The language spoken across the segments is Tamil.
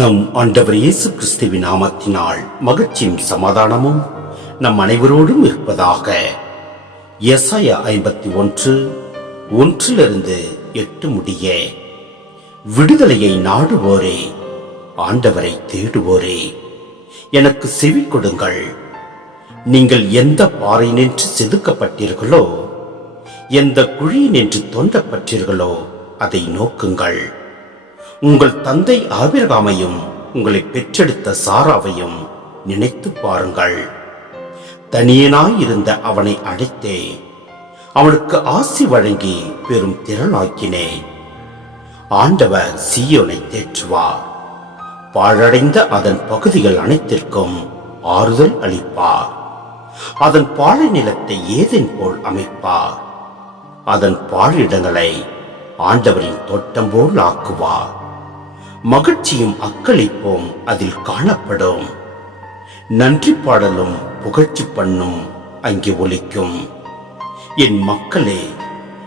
நம் ஆண்டவர் இயேசு கிறிஸ்துவின் நாமத்தினால் மகிழ்ச்சியும் சமாதானமும் நம் அனைவரோடும் இருப்பதாக. எசாய ஐம்பத்தி ஒன்று ஒன்றிலிருந்து எட்டு முடிய விடுதலையை நாடுவோரே ஆண்டவரை தேடுவோரே எனக்கு செவி கொடுங்கள். நீங்கள் எந்த பாறை நின்று செதுக்கப்பட்டீர்களோ எந்த குழி நின்று தோண்டப்பட்டீர்களோ அதை நோக்குங்கள். உங்கள் தந்தை ஆபிரகாமையும் உங்களை பெற்றெடுத்த சாராவையும் நினைத்து பாருங்கள். தனியனாயிருந்த அவனை அழைத்தே அவனுக்கு ஆசி வழங்கி பெரும் திறனாக்கினேன் ஆண்டவர் சீயோனை தேற்றுவார். பாழடைந்த அதன் பகுதிகள் அனைத்திற்கும் ஆறுதல் அளிப்பார். அதன் பாழை நிலத்தை ஏதேன் போல் அமைப்பார். அதன் பாழிடங்களை ஆண்டவரின் தோட்டம் போல் ஆக்குவார். மகிழ்ச்சியும் அக்களிப்போம் அதில் காணப்படும். நன்றி பாடலும் புகழ்ச்சி பண்ணும் அங்கே ஒலிக்கும். என் மக்களே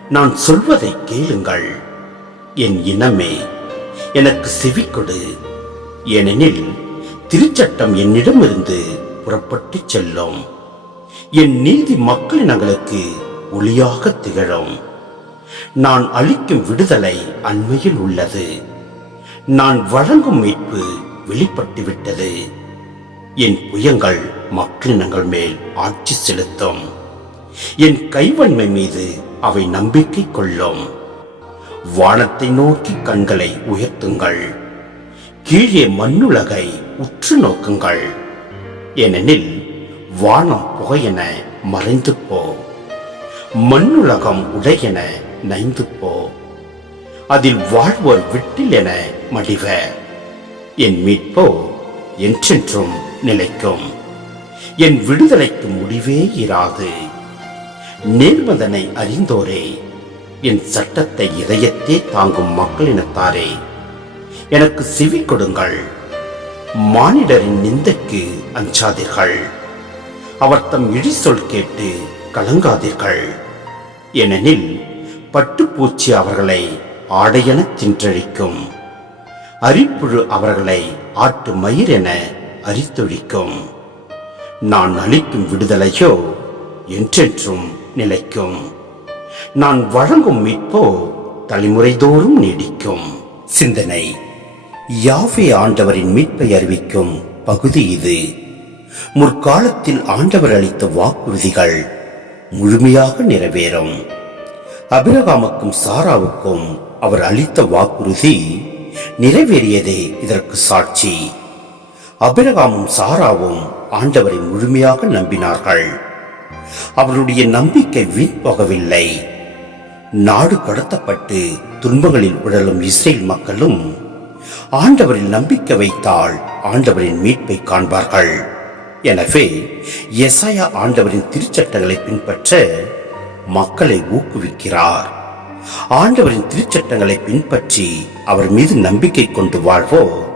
நான் சொல்வதை கேளுங்கள். என் இனமே எனக்கு செவி கொடு. ஏனெனில் திருச்சட்டம் என்னிடமிருந்து புறப்பட்டு செல்லும். என் நீதி மக்களினங்களுக்கு ஒளியாக திகழும். நான் அளிக்கும் விடுதலை அண்மையில் உள்ளது. நான் வழங்கும் மீட்பு வெளிப்பட்டு விட்டது என் புயங்கள் மக்களினங்கள் மேல் ஆட்சி செலுத்தும். என் கைவன்மை மீது அவை நம்பிக்கை கொள்ளும். வானத்தை நோக்கி கண்களை உயர்த்துங்கள். கீழே மண்ணுலகை உற்று நோக்குங்கள். ஏனெனில் வானம் புகையென மறைந்து போ. மண்ணுலகம் உடையென நைந்து போ. அதில் வாழ்வோர் விட்டில் என மடிவ. என் மீட்போ என்றென்றும் நிலைக்கும். என் விடுதலைக்கு முடிவே இராது. நேர்மதனை அறிந்தோரே என் சட்டத்தை இதயத்தே தாங்கும் மக்களினத்தாரே எனக்கு செவி கொடுங்கள். மானிடரின் நிந்தைக்கு அஞ்சாதீர்கள். அவர் தம் இழிசொல் கேட்டு கலங்காதீர்கள். ஏனெனில் பட்டுப்பூச்சி அவர்களை ஆடையென தின்றழிக்கும். அரிப்புழு அவர்களை ஆட்டு மயிர் என அரித்தொழிக்கும். நான் அளிக்கும் விடுதலையோ என்றென்றும் நிலைக்கும். நான் வழங்கும் மீட்போ தலைமுறைதோறும் நீடிக்கும். சிந்தனை. யாவே ஆண்டவரின் மீட்பை அறிவிக்கும் பகுதி இது. முற்காலத்தில் ஆண்டவர் அளித்த வாக்குறுதிகள் முழுமையாக நிறைவேறும். அபிரகாமுக்கும் சாராவுக்கும் அவர் அளித்த வாக்குறுதி நிறைவேறியதே இதற்கு சாட்சி. அபிரகாமும் சாராவும் ஆண்டவரை முழுமையாக நம்பினார்கள். அவருடைய நம்பிக்கை வீண் போகவில்லை நாடு கடத்தப்பட்டு துன்பங்களில் உழலும் இஸ்ரேல் மக்களும் ஆண்டவரில் நம்பிக்கை வைத்தால் ஆண்டவரின் மீட்பை காண்பார்கள். எனவே எசையா ஆண்டவரின் திருச்சட்டங்களை பின்பற்ற மக்களை ஊக்குவிக்கிறார். ஆண்டவரின் திருச்சட்டங்களை பின்பற்றி அவர் மீது நம்பிக்கை கொண்டு வாழ்வோ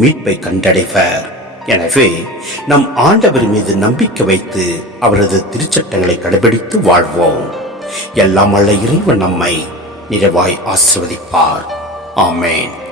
மீட்பை கண்டடைவர். எனவே நம் ஆண்டவர் மீது நம்பிக்கை வைத்து அவரது திருச்சட்டங்களை கடைபிடித்து வாழ்வோம். எல்லாம் அல்ல இறைவன் நம்மை நிறைவாய் ஆசிர்வதிப்பார். ஆமேன்.